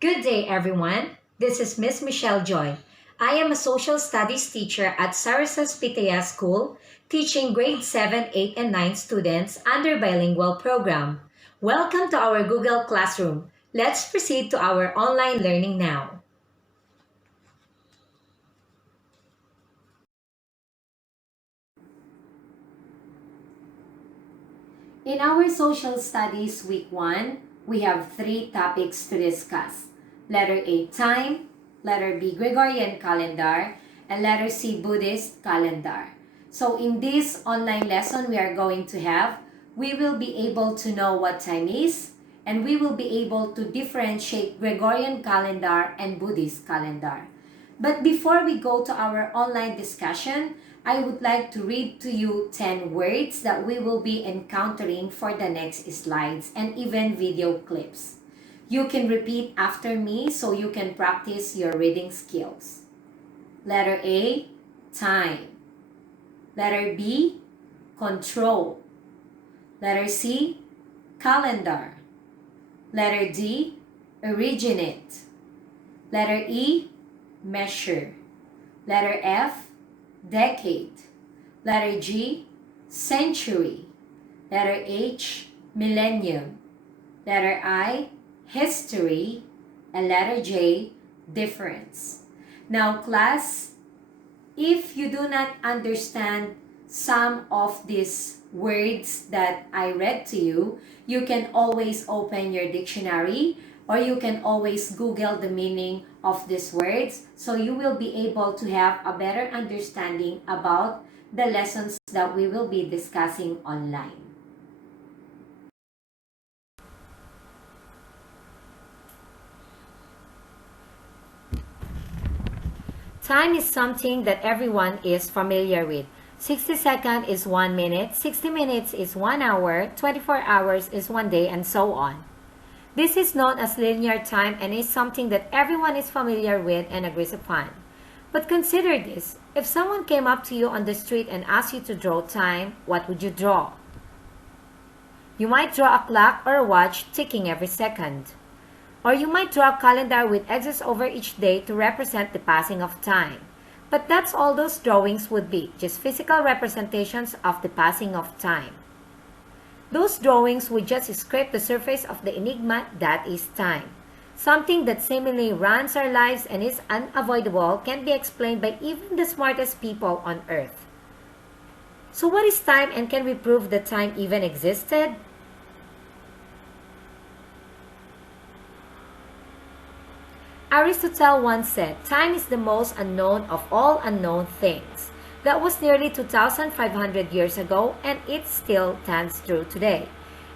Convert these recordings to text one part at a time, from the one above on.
Good day, everyone. This is Miss Michelle Joy. I am a social studies teacher at Sarasas Pitaya School, teaching grade 7, 8, and 9 students under bilingual program. Welcome to our Google Classroom. Let's proceed to our online learning now. In our social studies week 1, we have three topics to discuss. Letter A, time; letter B, Gregorian calendar; and letter C, Buddhist calendar. So in this online lesson we will be able to know what time is, and we will be able to differentiate Gregorian calendar and Buddhist calendar. But before we go to our online discussion, I would like to read to you 10 words that we will be encountering for the next slides and even video clips. You can repeat after me so you can practice your reading skills. Letter A, time. Letter B, control. Letter C, calendar. Letter D, originate. Letter E, measure. Letter F, decade. Letter G, century. Letter H, millennium. Letter I, history. And letter J, difference. Now class, if you do not understand some of these words that I read to you, you can always open your dictionary or you can always Google the meaning of these words so you will be able to have a better understanding about the lessons that we will be discussing online. Time is something that everyone is familiar with. 60 seconds is 1 minute, 60 minutes is 1 hour, 24 hours is 1 day, and so on. This is known as linear time and is something that everyone is familiar with and agrees upon. But consider this, if someone came up to you on the street and asked you to draw time, what would you draw? You might draw a clock or a watch ticking every second. Or you might draw a calendar with X's over each day to represent the passing of time. But that's all those drawings would be, just physical representations of the passing of time. Those drawings would just scrape the surface of the enigma that is time. Something that seemingly runs our lives and is unavoidable can be explained by even the smartest people on earth. So what is time, and can we prove that time even existed? Aristotle once said, time is the most unknown of all unknown things. That was nearly 2,500 years ago, and it still stands true today.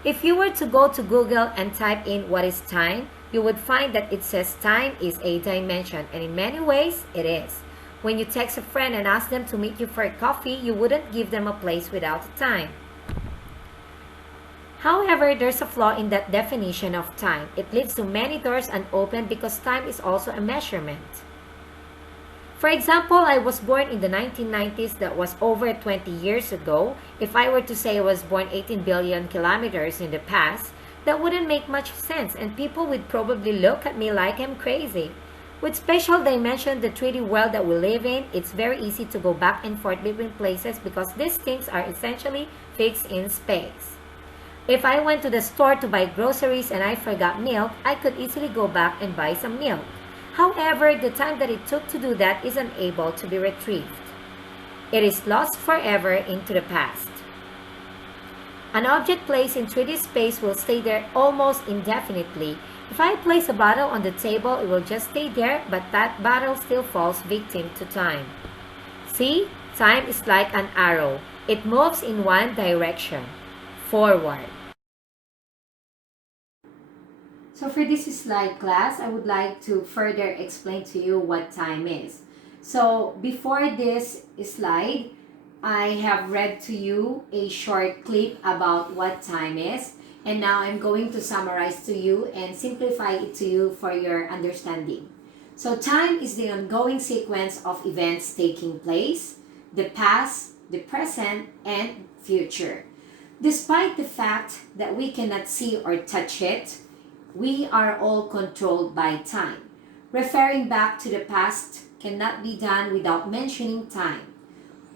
If you were to go to Google and type in what is time, you would find that it says time is a dimension, and in many ways, it is. When you text a friend and ask them to meet you for a coffee, you wouldn't give them a place without a time. However, there's a flaw in that definition of time. It leaves so many doors unopened because time is also a measurement. For example, I was born in the 1990s, that was over 20 years ago. If I were to say I was born 18 billion kilometers in the past, that wouldn't make much sense and people would probably look at me like I'm crazy. With spatial dimension, the 3D world that we live in, it's very easy to go back and forth between places because these things are essentially fixed in space. If I went to the store to buy groceries and I forgot milk, I could easily go back and buy some milk. However, the time that it took to do that is unable to be retrieved. It is lost forever into the past. An object placed in 3D space will stay there almost indefinitely. If I place a bottle on the table, it will just stay there, but that bottle still falls victim to time. See, time is like an arrow. It moves in one direction, forward. So for this slide class, I would like to further explain to you what time is. So before this slide, I have read to you a short clip about what time is. And now I'm going to summarize to you and simplify it to you for your understanding. So time is the ongoing sequence of events taking place, the past, the present, and future. Despite the fact that we cannot see or touch it, We are all controlled by time. Referring back to the past cannot be done without mentioning time.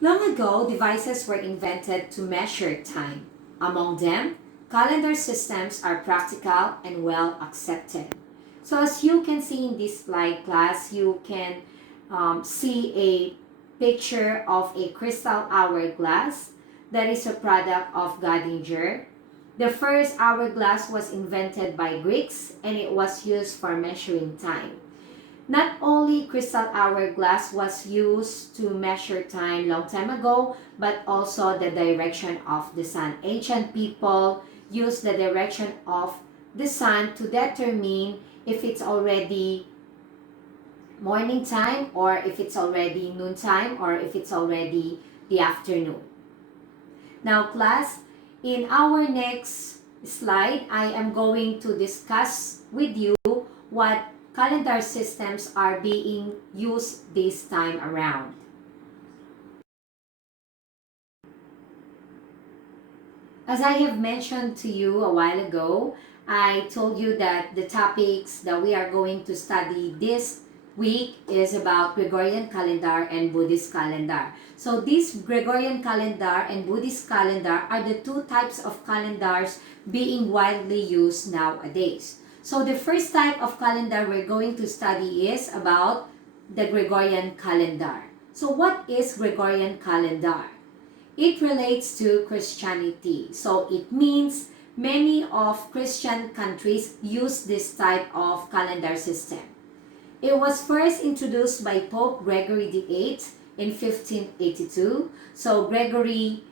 Long ago, devices were invented to measure time. Among them, calendar systems are practical and well accepted. So as you can see in this slide, class, you can see a picture of a crystal hourglass that is a product of Godinger. The first hourglass was invented by Greeks and it was used for measuring time. Not only crystal hourglass was used to measure time long time ago, but also the direction of the sun. Ancient people used the direction of the sun to determine if it's already morning time or if it's already noon time or if it's already the afternoon. Now class, in our next slide, I am going to discuss with you what calendar systems are being used this time around. As I have mentioned to you a while ago, I told you that the topics that we are going to study this week is about Gregorian calendar and Buddhist calendar. So this Gregorian calendar and Buddhist calendar are the two types of calendars being widely used nowadays. So the first type of calendar we're going to study is about the Gregorian calendar. So what is Gregorian calendar? It relates to Christianity. So it means many of Christian countries use this type of calendar system. It was first introduced by Pope Gregory VIII in 1582. So Gregory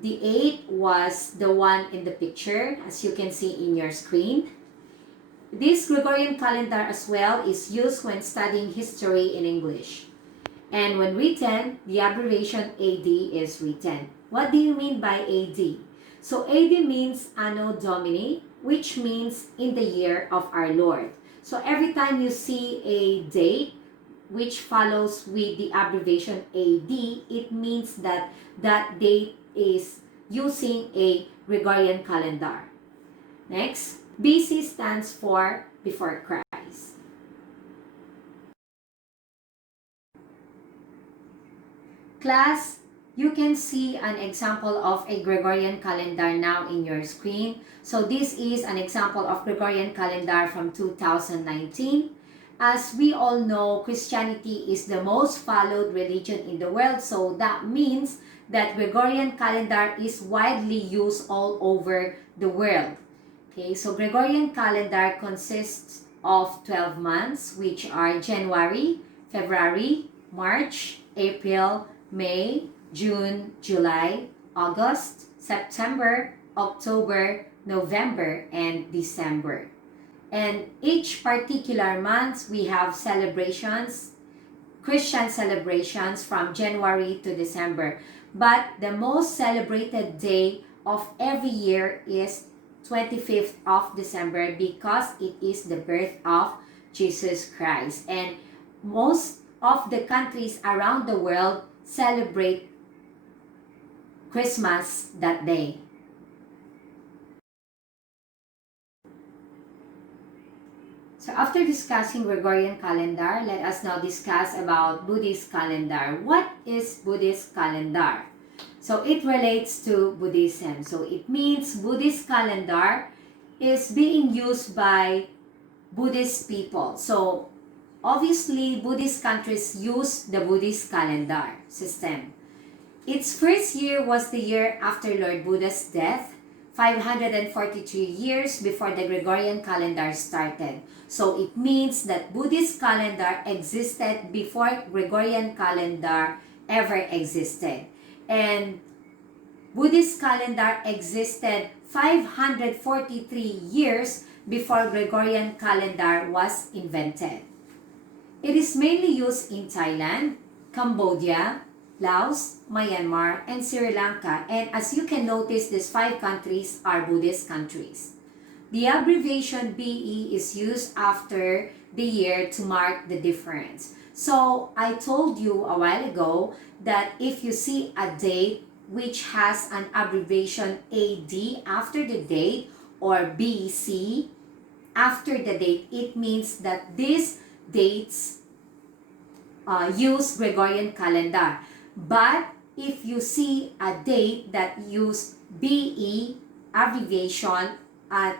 VIII was the one in the picture, as you can see in your screen. This Gregorian calendar as well is used when studying history in English. And when written, the abbreviation AD is written. What do you mean by AD? So AD means Anno Domini, which means in the year of our Lord. So every time you see a date which follows with the abbreviation AD, it means that that date is using a Gregorian calendar. Next, BC stands for before Christ. Class, you can see an example of a Gregorian calendar now in your screen. So this is an example of Gregorian calendar from 2019. As we all know, Christianity is the most followed religion in the world. So that means that Gregorian calendar is widely used all over the world. Okay, so Gregorian calendar consists of 12 months, which are January, February, March, April, May, June, July, August, September, October, November, and December. And each particular month, we have celebrations, Christian celebrations from January to December. But the most celebrated day of every year is 25th of December because it is the birth of Jesus Christ. And most of the countries around the world celebrate Christmas that day. So after discussing Gregorian calendar, let us now discuss about Buddhist calendar. What is Buddhist calendar? So it relates to Buddhism. So it means Buddhist calendar is being used by Buddhist people. So obviously, Buddhist countries use the Buddhist calendar system. Its first year was the year after Lord Buddha's death, 543 years before the Gregorian calendar started. So it means that Buddhist calendar existed before Gregorian calendar ever existed. And Buddhist calendar existed 543 years before Gregorian calendar was invented. It is mainly used in Thailand, Cambodia, Laos, Myanmar, and Sri Lanka. And as you can notice, these 5 countries are Buddhist countries. The abbreviation BE is used after the year to mark the difference. So I told you a while ago that if you see a date which has an abbreviation AD after the date or BC, after the date, it means that these dates use Gregorian calendar. But if you see a date that use BE abbreviation at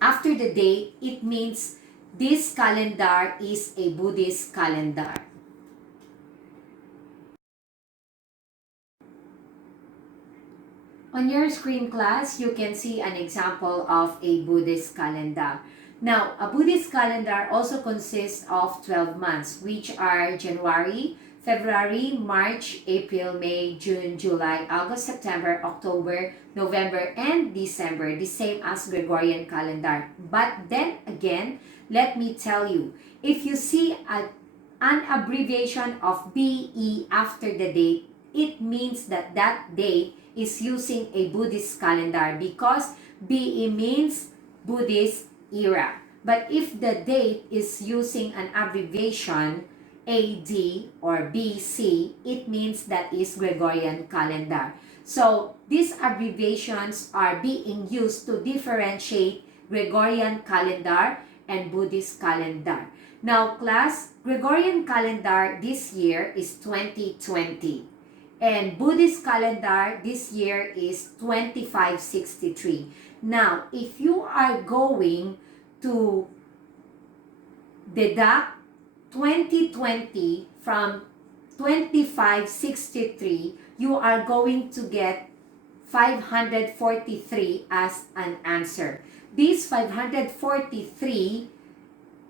after the date, it means this calendar is a Buddhist calendar. On your screen, class, you can see an example of a Buddhist calendar. Now, a Buddhist calendar also consists of 12 months, which are January, February, March, April, May, June, July, August, September, October, November, and December, the same as Gregorian calendar. But then again, let me tell you, if you see an abbreviation of BE after the date, it means that that date is using a Buddhist calendar because BE means Buddhist era. But if the date is using an abbreviation AD or BC, it means that is Gregorian calendar. So these abbreviations are being used to differentiate Gregorian calendar and Buddhist calendar. Now class, Gregorian calendar this year is 2020. And Buddhist calendar this year is 2563. Now, if you are going to deduct 2020 from 2563, you are going to get 543 as an answer. This 543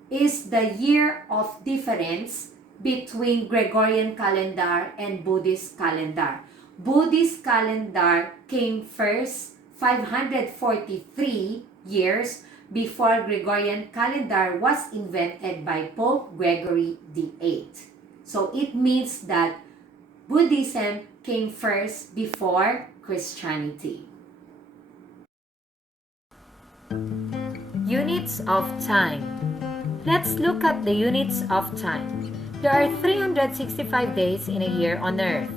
is the year of difference between Gregorian calendar and Buddhist calendar. Buddhist calendar came first 543 years before Gregorian calendar was invented by Pope Gregory VIII. So it means that Buddhism came first before Christianity. Units of time. Let's look at the units of time. There are 365 days in a year on Earth.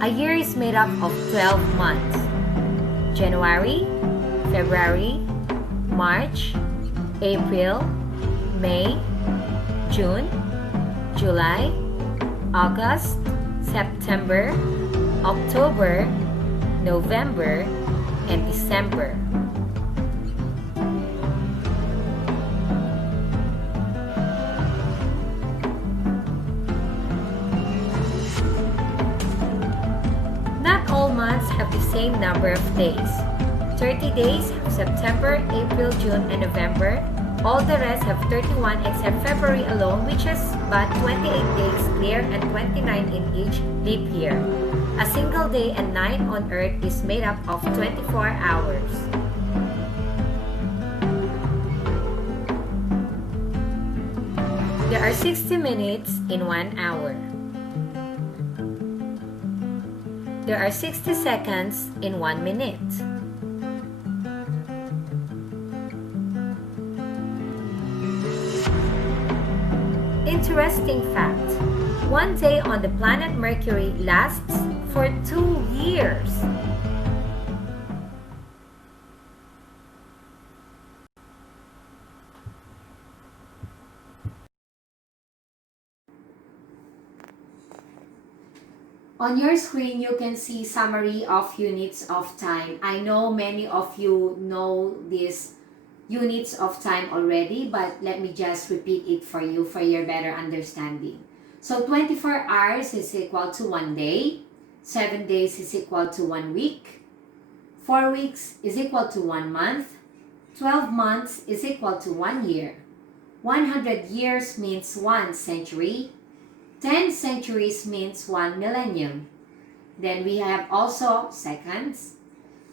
A year is made up of 12 months. January, February, March, April, May, June, July, August, September, October, November, and December. Not all months have the same number of days. 30 days have September, April, June, and November. All the rest have 31 except February alone, which has but 28 days clear and 29 in each leap year. A single day and night on Earth is made up of 24 hours. There are 60 minutes in 1 hour. There are 60 seconds in 1 minute. Interesting fact, one day on the planet Mercury lasts for 2 years. On your screen, you can see summary of units of time. I know many of you know these units of time already, but let me just repeat it for you for your better understanding. So 24 hours is equal to 1 day, 7 days is equal to 1 week, 4 weeks is equal to 1 month, 12 months is equal to 1 year, 100 years means 1 century, 10 centuries means 1 millennium. Then we have also seconds.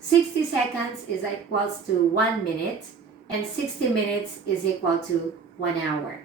60 seconds is equals to 1 minute, and 60 minutes is equal to 1 hour.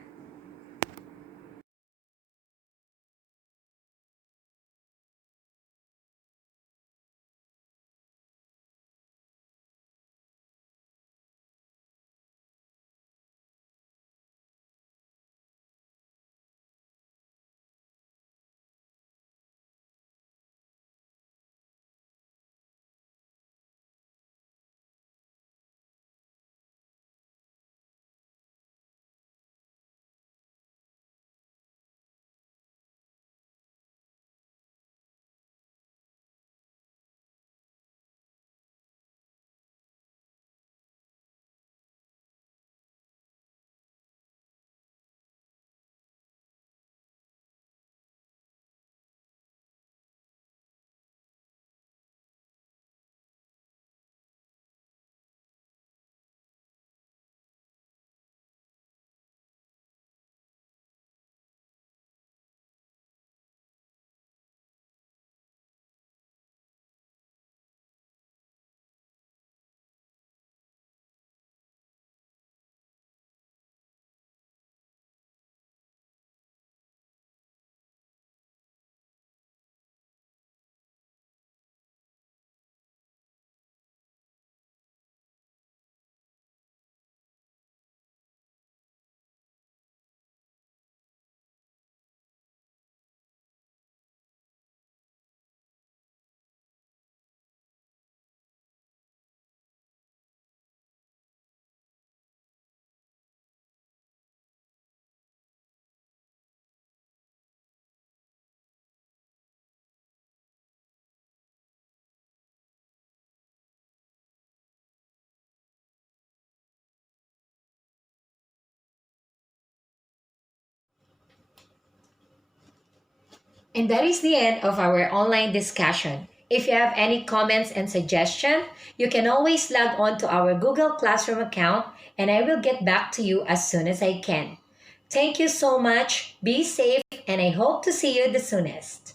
And that is the end of our online discussion. If you have any comments and suggestions, you can always log on to our Google Classroom account and I will get back to you as soon as I can. Thank you so much. Be safe and I hope to see you the soonest.